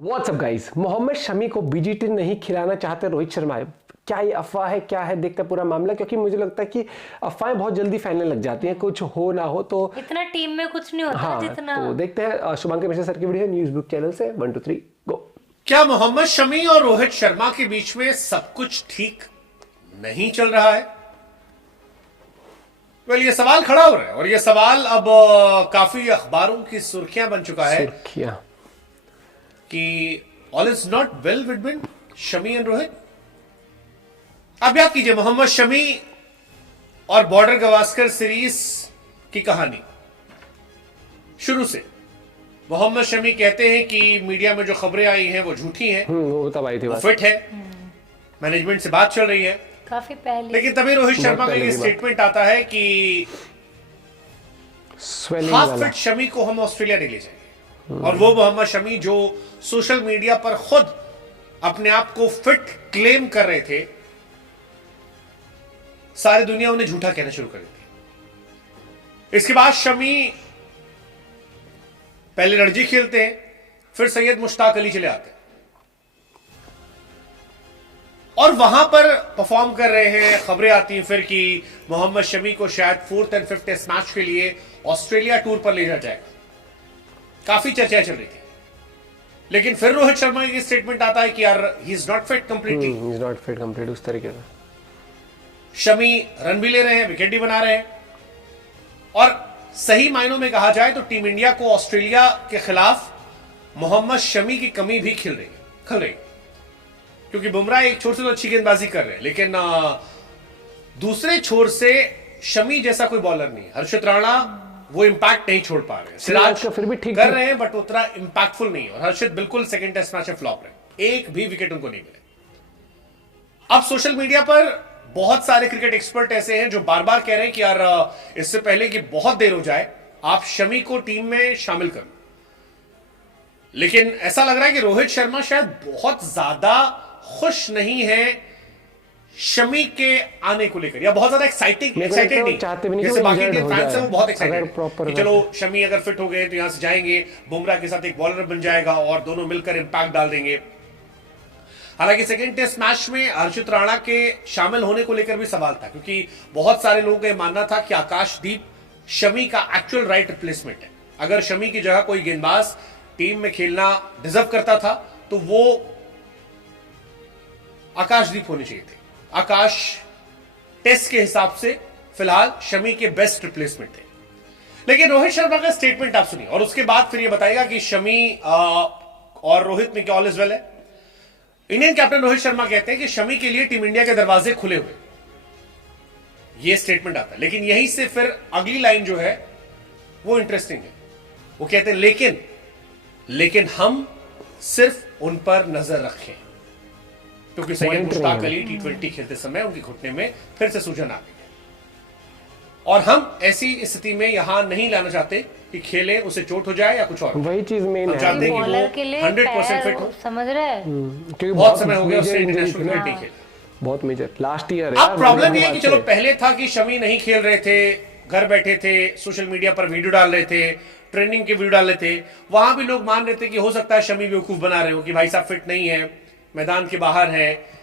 WhatsApp guys, Mohammed Shami को BGT नहीं खिलाना चाहते रोहित शर्मा। क्या ये अफवाह है, क्या है, देखते हैं पूरा मामला, क्योंकि मुझे लगता है कि अफवाहें बहुत जल्दी फैलने लग जाती हैं, कुछ हो ना हो तो। इतना टीम में कुछ नहीं होता हाँ, जितना। तो देखते हैं शुभांकर मिश्रा सर की वीडियो न्यूज़ बुक चैनल से 1 2 3 गो। क्या मोहम्मद शमी और रोहित शर्मा के बीच में सब कुछ ठीक नहीं चल रहा है? ये सवाल खड़ा हो रहा है और ये सवाल अब काफी अखबारों की सुर्खियां बन चुका है सुर्खियां कि all is not well between Shami and Rohit. अब याद कीजिए, मोहम्मद शमी और बॉर्डर गवास्कर सीरीज की कहानी शुरू से मोहम्मद शमी कहते हैं कि मीडिया में जो खबरें आई हैं वो झूठी हैं, वो तब आई थी वो बात। फिट है, मैनेजमेंट से बात चल रही है। काफी पहले। लेकिन तभी रोहित शर्मा का पहले ये की बात। स्टेटमेंट आता है कि स्वेलिंग हाफ वाला फिट शमी को हम ऑस्ट्रेलिया नहीं ले जाएंगे। और वो मोहम्मद शमी जो सोशल मीडिया पर खुद अपने आप को फिट क्लेम कर रहे थे, सारी दुनिया उन्हें झूठा कहना शुरू कर दी। इसके बाद शमी पहले रणजी खेलते हैं, फिर सैयद मुश्ताक अली चले आते हैं और वहां पर परफॉर्म कर रहे हैं। खबरें आती हैं फिर कि मोहम्मद शमी को शायद 4th and 5th test match के लिए ऑस्ट्रेलिया टूर पर ले जाया जाएगा। काफी चर्चाएं चल रही थी, लेकिन फिर रोहित शर्मा की स्टेटमेंट आता है कि यार he is not fit completely. Is not fit complete उस तरीके से। शमी रन भी ले रहे हैं, विकेट भी बना रहे हैं और सही मायनों में कहा जाए तो टीम इंडिया को ऑस्ट्रेलिया के खिलाफ मोहम्मद शमी की कमी भी खल रही, क्योंकि बुमराह एक छोर से तो अच्छी गेंदबाजी कर रहे हैं, लेकिन दूसरे छोर से शमी जैसा कोई बॉलर नहीं है। हर्षित राणा वो इंपैक्ट नहीं छोड़ पा रहे हैं, सिराज फिर भी ठीक कर रहे हैं बट उतना इंपैक्टफुल नहीं है। और हर्षित बिल्कुल सेकंड टेस्ट मैच में फ्लॉप रहे, एक भी विकेट उनको नहीं मिले। अब सोशल मीडिया पर बहुत सारे क्रिकेट एक्सपर्ट ऐसे हैं जो बार बार कह रहे हैं कि यार इससे पहले कि बहुत देर हो जाए आप शमी को टीम में शामिल करो। लेकिन ऐसा लग रहा है कि रोहित शर्मा शायद बहुत ज्यादा खुश नहीं है शमी के आने को लेकर, या बहुत ज्यादा एक्साइटेड नहीं। जैसे बाकी के फैंस हैं वो बहुत एक्साइटेड कि चलो शमी अगर फिट हो गए तो यहां से जाएंगे, बुमराह के साथ एक बॉलर बन जाएगा और दोनों मिलकर इंपैक्ट डाल देंगे। हालांकि सेकंड टेस्ट मैच में हर्षित राणा के शामिल होने को लेकर भी सवाल था, क्योंकि बहुत सारे लोगों का मानना था कि आकाशदीप शमी का एक्चुअल राइट रिप्लेसमेंट है। अगर शमी की जगह कोई गेंदबाज टीम में खेलना डिजर्व करता था तो वो आकाशदीप होने चाहिए थे। आकाश टेस्ट के हिसाब से फिलहाल शमी के बेस्ट रिप्लेसमेंट थे। लेकिन रोहित शर्मा का स्टेटमेंट आप सुनिए और उसके बाद फिर ये बताएगा कि शमी और रोहित में क्या ऑल इज वेल है। इंडियन कैप्टन रोहित शर्मा कहते हैं कि शमी के लिए टीम इंडिया के दरवाजे खुले हुए, ये स्टेटमेंट आता है। लेकिन यहीं से फिर अगली लाइन जो है वो इंटरेस्टिंग है। वो कहते हैं लेकिन हम सिर्फ उन पर नजर रखें, क्योंकि सैयद मुश्ताक अली T20 खेलते समय उनके घुटने में फिर से सूजन आ गई है और हम ऐसी स्थिति में यहां नहीं लाना चाहते कि खेले उसे चोट हो जाए या कुछ और। वही चीज मेन है। जानते हैं कि बॉलर वो के लिए 100% फिट हो, समझ रहे हैं। क्योंकि बहुत समय हो गया उससे इंजरी इंटरनेशनल थी ना, क्रिकेट नहीं खेला। बहुत मेजर लास्ट ईयर। अब प्रॉब्लम ये है कि चलो पहले था कि शमी नहीं खेल रहे थे, घर बैठे थे, सोशल मीडिया पर वीडियो डाल रहे थे, ट्रेनिंग के वीडियो डाल रहे थे, वहां भी लोग मान रहे थे कि हो सकता है शमी बेवकूफ बना रहे हो कि भाई साहब फिट नहीं है, मैदान के बाहर है,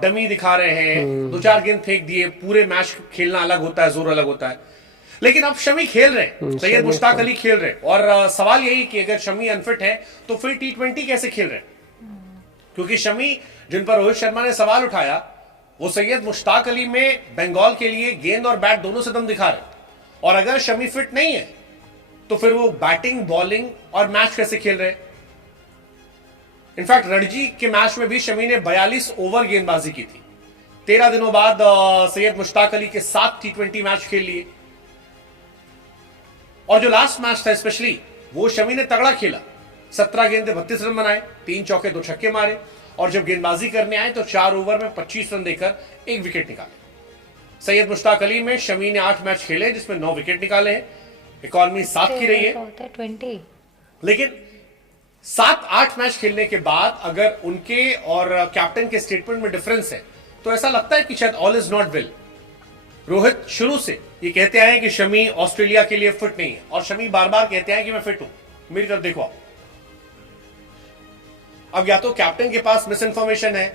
डमी दिखा रहे हैं, 2-4 गेंद फेंक दिए, पूरे मैच खेलना अलग होता है, जोर अलग होता है। लेकिन अब शमी खेल रहे हैं, सैयद मुश्ताक अली खेल रहे हैं और सवाल यही कि अगर शमी अनफिट है तो फिर T20 कैसे खेल रहे हैं? क्योंकि शमी जिन पर रोहित शर्मा ने सवाल उठाया वो सैयद मुश्ताक अली में बंगाल के लिए गेंद और बैट दोनों से दम दिखा रहे हैं। और अगर शमी फिट नहीं है तो फिर वो बैटिंग, बॉलिंग और मैच कैसे खेल रहे हैं? इनफैक्ट रणजी के मैच में भी शमी ने 42 ओवर गेंदबाजी की थी। 13 दिनों बाद सैयद मुश्ताक अली के साथ T20 मैच खेल लिए और जो लास्ट मैच था स्पेशली वो शमी ने तगड़ा खेला। 17 गेंदे 32 रन बनाए, 3 चौके 2 छक्के मारे और जब गेंदबाजी करने आए तो 4 ओवर में 25 रन देकर 1 विकेट निकाले। सैयद मुश्ताक अली में शमी ने 8 मैच खेले जिसमें 9 विकेट निकाले हैं। इकॉनमी 7 की रही है, लेकिन 7-8 मैच खेलने के बाद अगर उनके और कैप्टन के स्टेटमेंट में डिफरेंस है तो ऐसा लगता है कि शायद all is not well. Rohit शुरू से ये कहते आए कि शमी ऑस्ट्रेलिया के लिए फिट नहीं है और शमी बार बार कहते हैं कि मैं फिट हूं, मेरी तरफ देखो आप। अब या तो कैप्टन के पास मिस इन्फॉर्मेशन है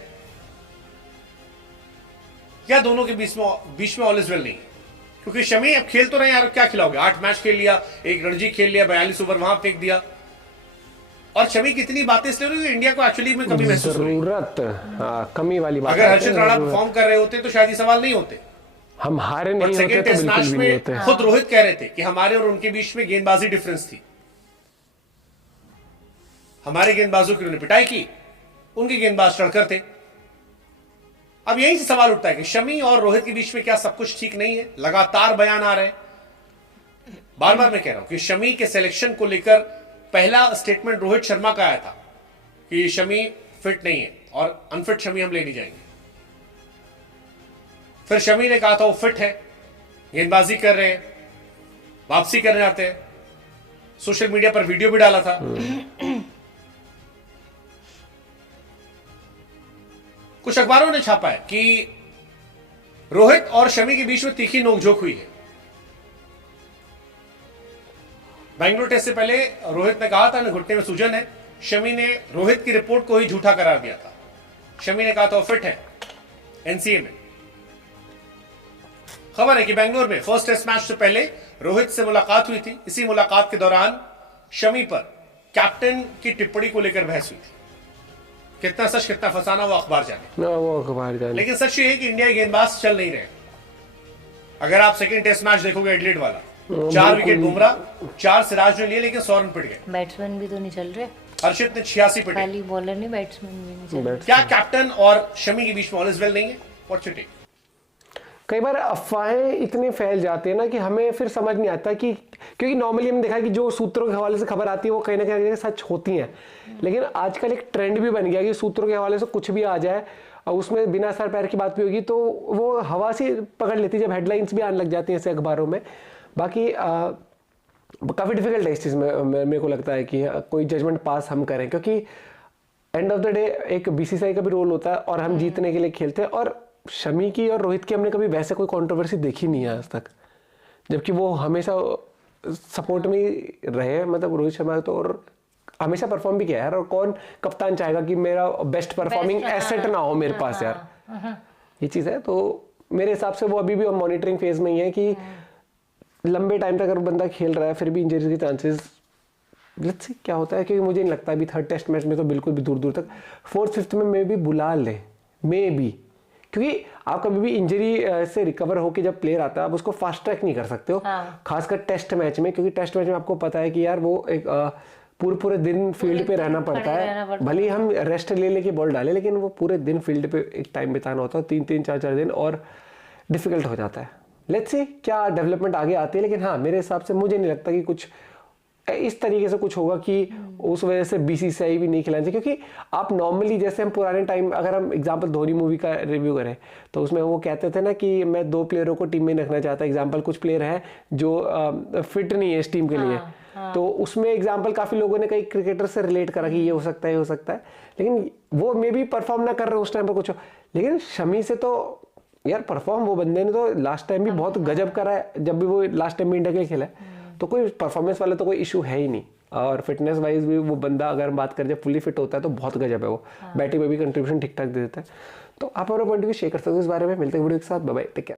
या दोनों के बीच में ऑल इज वेल नहीं है। क्योंकि शमी अब खेल तो रहे यार, क्या खिलाओगे? 8 मैच खेल लिया, एक रणजी खेल लिया, 42 ओवर वहां फेंक दिया। और शमी कितनी बातें इसलिए हो रही है, इंडिया को एक्चुअली में कमी महसूस हो रही है। जरूरत कमी वाली बात। अगर हर्षित राणा परफॉर्म कर रहे होते तो शायद ये सवाल नहीं होते। हम हारे नहीं होते सेकंड तो टेस्ट बिल्कुल मैच भी नहीं में होते। खुद रोहित कह रहे थे कि हमारे और उनके बीच में गेंदबाजी डिफरेंस थी। हमारे गेंदबाजों की उन्होंने पिटाई की, उनके गेंदबाज चढ़कर थे। अब यही से सवाल उठता है कि शमी और रोहित के बीच में क्या सब कुछ ठीक नहीं है? लगातार बयान आ रहे हैं। बार बार मैं कह रहा हूं कि शमी के सिलेक्शन को लेकर पहला स्टेटमेंट रोहित शर्मा का आया था कि शमी फिट नहीं है और अनफिट शमी हम ले नहीं जाएंगे। फिर शमी ने कहा था वो फिट है, गेंदबाजी कर रहे हैं, वापसी करने आते हैं। सोशल मीडिया पर वीडियो भी डाला था। कुछ अखबारों ने छापा है कि रोहित और शमी के बीच में तीखी नोकझोंक हुई है। बैंगलोर टेस्ट से पहले रोहित ने कहा था ना घुटने में सूजन है। शमी ने रोहित की रिपोर्ट को ही झूठा करार दिया था। शमी ने कहा था वो फिट है एनसीए में। खबर है कि बैंगलोर में फर्स्ट टेस्ट मैच से पहले रोहित से मुलाकात हुई थी। इसी मुलाकात के दौरान शमी पर कैप्टन की टिप्पणी को लेकर बहस हुई थी। कितना सच कितना फसाना वो अखबार जाने। वो अखबार जाने। लेकिन सच ये है कि इंडिया के गेंदबाज चल नहीं रहे। अगर आप सेकंड टेस्ट मैच देखोगे एडिलेड वाला, 4 विकेट बुमराह, 4 सिराज ने लिए, लेकिन 100 रन पिट गए। बैट्समैन भी तो नहीं चल रहे, हर्षित ने 86 पिटे। खाली बॉलर नहीं, बैट्समैन भी नहीं चल रहे। क्या कैप्टन और शमी के बीच में ऑल इज वेल नहीं है? What's your take? कई बार अफवाहें इतनी फैल जाती है ना कि हमें फिर समझ नहीं आता कि, क्योंकि नॉर्मली हमने देखा है कि जो सूत्रों के हवाले से खबर आती है वो कहीं ना कहीं सच होती हैं। लेकिन आजकल एक ट्रेंड भी बन गया कि सूत्रों के हवाले से कुछ भी आ जाए और उसमें बिना सर पैर की बात भी होगी तो वो हवा से पकड़ लेती है, जब हेडलाइंस भी आने लग जाती हैं ऐसे अखबारों में। बाकी काफ़ी डिफिकल्ट है इस चीज़ में। मेरे को लगता है कि कोई जजमेंट पास हम करें, क्योंकि एंड ऑफ द डे एक बीसीसीआई का भी रोल होता है और हम जीतने के लिए खेलते हैं। और शमी की और रोहित की हमने कभी वैसे कोई कंट्रोवर्सी देखी नहीं है आज तक, जबकि वो हमेशा सपोर्ट में ही रहे। मतलब रोहित शर्मा तो और हमेशा परफॉर्म भी किया है यार। और कौन कप्तान चाहेगा कि मेरा बेस्ट परफॉर्मिंग एसेट ना हो मेरे पास यार, ये चीज़ है। तो मेरे हिसाब से वो अभी भी मॉनिटरिंग फेज में ही है कि लंबे टाइम तक अगर बंदा खेल रहा है फिर भी इंजरीज के चांसेस, लेट्स सी क्या होता है। क्योंकि मुझे नहीं लगता अभी थर्ड टेस्ट मैच में तो बिल्कुल भी दूर दूर तक, फोर्थ फिफ्थ में मे भी बुला ले, मे भी। क्योंकि आप कभी भी इंजरी से रिकवर होकर जब प्लेयर आता है आप उसको फास्ट ट्रैक नहीं कर सकते हो। खासकर टेस्ट मैच में, क्योंकि टेस्ट मैच में आपको पता है कि यार वो एक पूरे दिन फील्ड पे रहना पड़ता है। भले ही हम रेस्ट ले लेके बॉल डाले, लेकिन वो पूरे दिन फील्ड पे एक टाइम बिताना होता है, 3-3 4-4 दिन, और डिफिकल्ट हो जाता है। लेट्स सी क्या डेवलपमेंट आगे आती है। लेकिन हाँ, मेरे हिसाब से मुझे नहीं लगता कि कुछ इस तरीके से कुछ होगा कि उस वजह से बीसीसीआई भी नहीं खिलाना चाहिए। क्योंकि आप नॉर्मली जैसे हम पुराने टाइम, अगर हम एग्जांपल धोनी मूवी का रिव्यू करें तो उसमें वो कहते थे ना कि मैं 2 प्लेयरों को टीम में रखना चाहता। एग्जांपल कुछ प्लेयर हैं जो फिट नहीं है इस टीम के लिए, तो उसमें एग्जांपल काफी लोगों ने कई क्रिकेटर से रिलेट करा कि ये हो सकता है, ये हो सकता है। लेकिन वो मे भी परफॉर्म ना कर रहे उस टाइम पर कुछ। लेकिन शमी से तो यार परफॉर्म वो बंदे ने तो लास्ट टाइम भी बहुत गजब करा है, जब भी वो लास्ट टाइम भी इंडिया के लिए खेला है। तो कोई परफॉर्मेंस वाला तो कोई इशू है ही नहीं। और फिटनेस वाइज भी वो बंदा, अगर बात करें जब फुली फिट होता है तो बहुत गजब है वो। बैटिंग में भी कंट्रीब्यूशन ठीक ठाक दे देता है। तो आप अपना पॉइंट ऑफ व्यू शेयर कर सकते हो इस बारे में। मिलते हैं वीडियो के साथ, बाय बाय, टेक केयर।